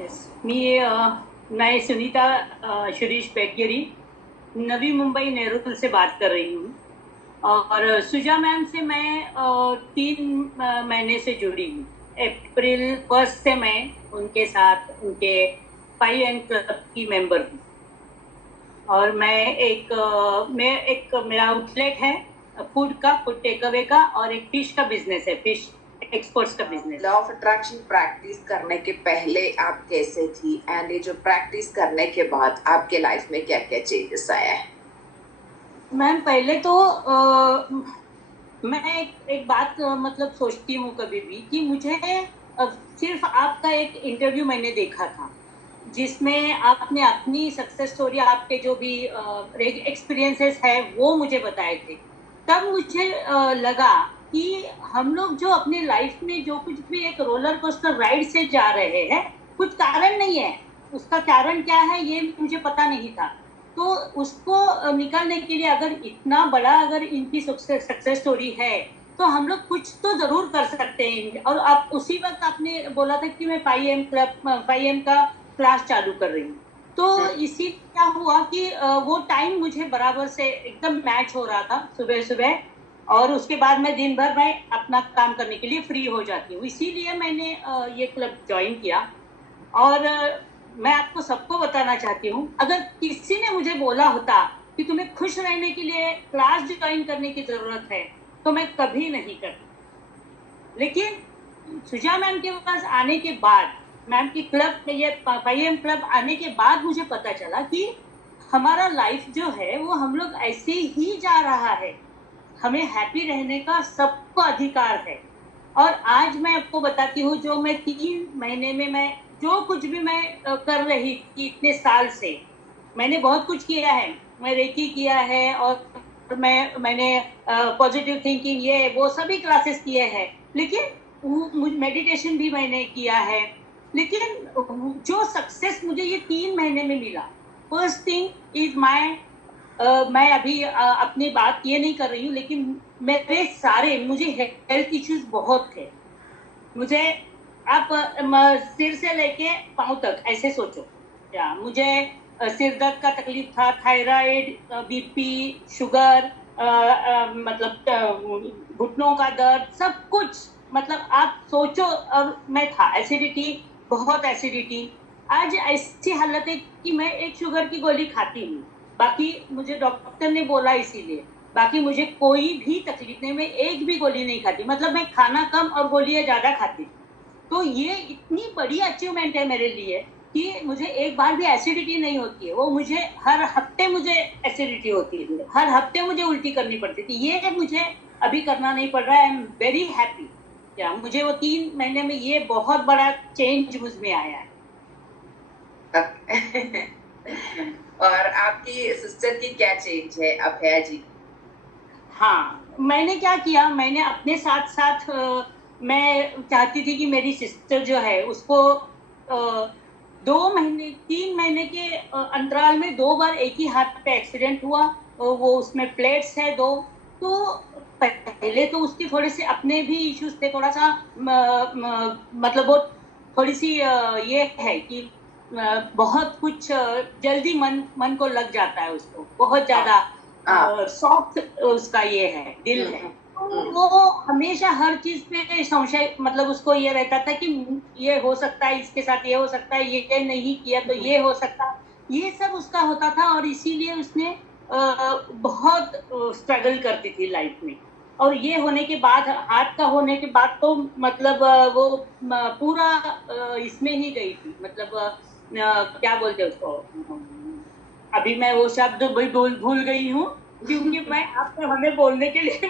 Yes. मैं सुनीता शिरीष पेटगिरी नवी मुंबई नेहरू से बात कर रही हूँ. और सुजा मैम से मैं 3 महीने से जुड़ी हूँ. अप्रैल 1 से मैं उनके साथ उनके 5 क्लब की मेंबर हूँ. और मैं एक मेरा आउटलेट है फूड टेक अवे का, और एक फिश का बिजनेस है, फिश एक्सपोर्ट्स का business. Law of attraction practice करने के पहले आप कैसे थी एंड ये जो प्रैक्टिस करने के बाद आपके लाइफ में क्या क्या चेंजेस आया है? मैम पहले तो मैं एक बात मतलब सोचती हूँ कभी भी कि मुझे सिर्फ आपका एक इंटरव्यू मैंने देखा था जिसमें आपने अपनी सक्सेस स्टोरी, आपके जो भी एक्सपीरियंसेस है वो मुझे बताए थे. तब मुझे लगा कि हम लोग जो अपने लाइफ में जो कुछ भी एक रोलर कोस्टर राइड से जा रहे हैं, कुछ कारण नहीं है. उसका कारण क्या है ये मुझे पता नहीं था. तो उसको निकालने के लिए अगर इतना बड़ा अगर इनकी सक्सेस स्टोरी है तो हम लोग कुछ तो जरूर कर सकते हैं. और आप उसी वक्त आपने बोला था कि मैं 5M का क्लास चालू कर रही हूँ. तो इसी क्या हुआ कि वो टाइम मुझे बराबर से एकदम मैच हो रहा था सुबह सुबह. और उसके बाद मैं दिन भर मैं अपना काम करने के लिए फ्री हो जाती हूँ. इसीलिए मैंने ये क्लब ज्वाइन किया. और मैं आपको सबको बताना चाहती हूँ, अगर किसी ने मुझे बोला होता कि तुम्हें खुश रहने के लिए क्लास ज्वाइन करने की जरूरत है तो मैं कभी नहीं करती. लेकिन सुजा मैम के पास आने के बाद, मैम की क्लब में ये 5M क्लब आने के बाद मुझे पता चला कि हमारा लाइफ जो है वो हम लोग ऐसे ही जा रहा है. हमें हैप्पी रहने का सबको अधिकार है. और आज मैं आपको बताती हूँ, जो मैं 3 महीने में मैं जो कुछ भी मैं कर रही थी इतने साल से, मैंने बहुत कुछ किया है. मैं रेकी किया है, और मैंने पॉजिटिव थिंकिंग ये वो सभी क्लासेस किए हैं. लेकिन मेडिटेशन भी मैंने किया है. लेकिन जो सक्सेस मुझे ये 3 महीने में मिला, फर्स्ट थिंग इज मैं अभी अपनी बात ये नहीं कर रही हूँ, लेकिन मुझे हेल्थ इश्यूज बहुत थे. मुझे आप सिर से लेके पांव तक ऐसे सोचो. या मुझे सिर दर्द का तकलीफ था, थायराइड, बीपी, शुगर, मतलब घुटनों का दर्द, सब कुछ. मतलब आप सोचो. और मैं था एसिडिटी, बहुत एसिडिटी. आज ऐसी हालत है कि मैं एक शुगर की गोली खाती हूँ. बाकी मुझे डॉक्टर ने बोला इसीलिए, बाकी मुझे कोई भी तकलीफ नहीं. मैं एक भी गोली नहीं खाती. मतलब मैं खाना कम और गोलियां ज्यादा खाती. तो ये इतनी बड़ी अचीवमेंट है मेरे लिए कि मुझे एक बार भी एसिडिटी नहीं होती है. वो मुझे हर हफ्ते मुझे एसिडिटी होती है, हर हफ्ते मुझे उल्टी करनी पड़ती थी. ये मुझे अभी करना नहीं पड़ रहा है. I am very happy. क्या मुझे वो 3 महीने में ये बहुत बड़ा चेंज मुझ में आया है. और आपकी सिस्टर की क्या चेंज है अभया जी? हाँ, मैंने क्या किया, मैंने अपने साथ साथ मैं चाहती थी कि मेरी सिस्टर जो है उसको 3 महीने के अंतराल में 2 बार एक ही हाथ पे एक्सीडेंट हुआ. वो उसमें प्लेट्स है 2. तो पहले तो उसके थोड़े से अपने भी इश्यूज थे, थोड़ा सा मतलब वो थोड़ी सी ये है कि बहुत कुछ जल्दी मन को लग जाता है उसको, बहुत ज्यादा सॉफ्ट उसका ये है, दिल है. तो वो हमेशा हर चीज पे संशय, मतलब उसको ये रहता था कि ये हो सकता है, इसके साथ ये हो सकता है, ये नहीं किया तो ये हो सकता है. ये सब उसका होता था. और इसीलिए उसने बहुत स्ट्रगल करती थी लाइफ में. और ये होने के बाद, हाथ का होने के बाद तो मतलब वो पूरा इसमें ही गई थी. मतलब क्या बोलते उसको, अभी मैं वो शब्द भूल गई हूँ, क्योंकि मैं आपको हमें बोलने के लिए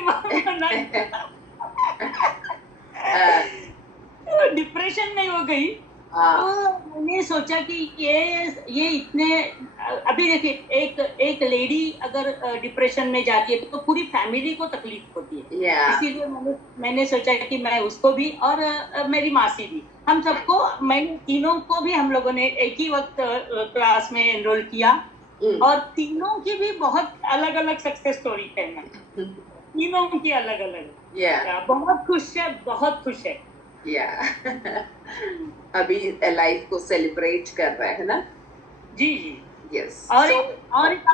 डिप्रेशन में हो गई. तो मैंने सोचा कि ये इतने, अभी देखिए एक लेडी अगर डिप्रेशन में जाती है तो पूरी फैमिली को तकलीफ होती है. इसीलिए मैंने सोचा कि मैं उसको भी, और मेरी मासी भी, हम सबको, मैंने तीनों को भी हम लोगों ने एक ही वक्त क्लास में एनरोल किया. और तीनों की भी बहुत अलग अलग सक्सेस स्टोरी है. तीनों की अलग अलग. बहुत खुश है, बहुत खुश है. या अभी लाइफ को सेलिब्रेट कर रहे हैं ना? जी जी। यस। और और एक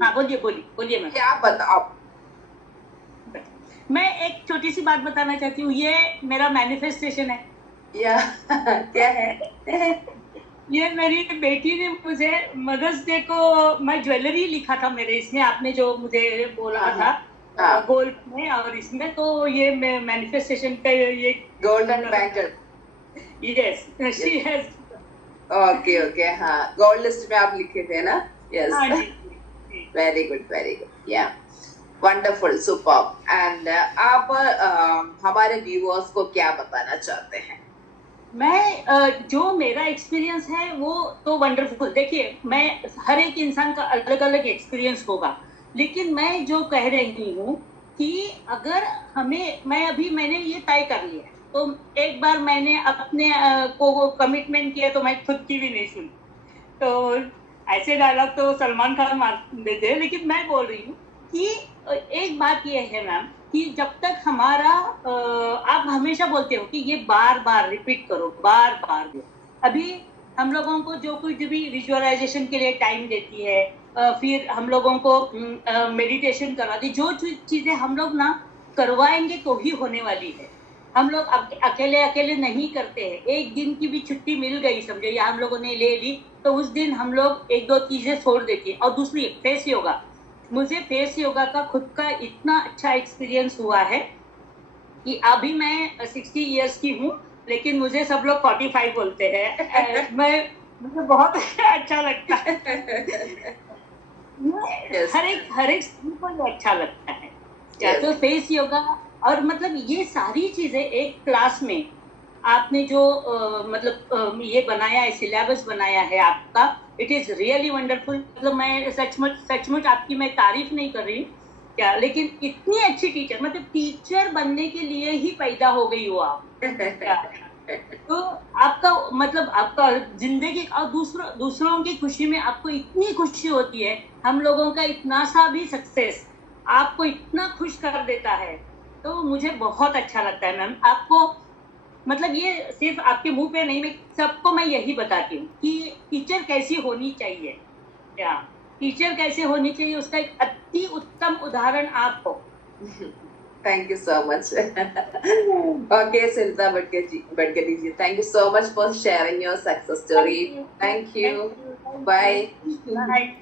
हाँ बोलिए बोलिए बोलिए मैम। क्या बताओ? मैं एक छोटी सी बात बताना चाहती हूँ, ये मेरा मैनिफेस्टेशन है। या क्या है? ये मेरी बेटी ने मुझे मदर्स डे को, मैं ज्वेलरी लिखा था मेरे इसमें, आपने जो मुझे बोला हाँ, था हाँ। गोल्ड में और इसमें, तो ये मैनिफेस्टेशन का ये golden bangle. Yes she has. Okay okay, हाँ, गोल्ड लिस्ट में आप लिखे थे ना? यस। हाँ जी जी। वेरी गुड, या वंडरफुल, सुपर। एंड आप हमारे व्यूअर्स को क्या बताना चाहते हैं? मैं जो मेरा एक्सपीरियंस है वो तो वंडरफुल, देखिए मैं, हर एक इंसान का अलग अलग एक्सपीरियंस होगा, लेकिन मैं जो कह रही हूँ कि अगर मैंने ये तय कर लिया है, तो एक बार मैंने अपने को कमिटमेंट किया तो मैं खुद की भी नहीं सुनी। तो ऐसे डायलॉग तो सलमान खान मार देते हैं, लेकिन मैं बोल रही हूँ कि एक बात ये है मैम कि जब तक हमारा आप हमेशा बोलते हो कि ये बार बार रिपीट करो, बार बार दो। अभी हम लोगों को जो कुछ भी विजुअलाइजेशन के लिए टाइम देती है, फिर हम लोगों को मेडिटेशन करवाती, जो चीजें हम लोग ना करवाएंगे तो ही होने वाली है। हम लोग अकेले अकेले नहीं करते हैं। एक दिन की भी छुट्टी मिल गई समझो, या हम लोगों ने ले ली, तो उस दिन हम लोग एक दो चीजें छोड़ देती है। और दूसरी फेस योगा, मुझे फेस योगा का खुद का इतना अच्छा एक्सपीरियंस हुआ है कि अभी मैं 60 इयर्स की हूँ, लेकिन मुझे सब लोग 45 बोलते हैं। मुझे बहुत अच्छा लगता है। Yes. हर एक स्त्री को ये अच्छा लगता है। या तो फेस योगा, और मतलब ये सारी चीजें एक क्लास में आपने जो ये बनाया है, सिलेबस बनाया है आपका, इट इज रियली वंडरफुल। मतलब मैं सचमुच आपकी मैं तारीफ नहीं कर रही क्या, लेकिन इतनी अच्छी टीचर, मतलब टीचर बनने के लिए ही पैदा हो गई हो आप। तो आपका मतलब आपका जिंदगी और दूसरों की खुशी में आपको इतनी खुशी होती है। हम लोगों का इतना सा भी सक्सेस आपको इतना खुश कर देता है, तो मुझे बहुत अच्छा लगता है मैम। आपको मतलब ये सिर्फ आपके मुंह पे नहीं, मैं सबको मैं यही बताती हूँ कि टीचर कैसी होनी चाहिए, क्या टीचर कैसे होनी चाहिए, उसका एक अति उत्तम उदाहरण आप हो। Thank you so much. Okay, Silta Badgeri ji, thank you so much for sharing your success story. Thank you. Bye. Bye.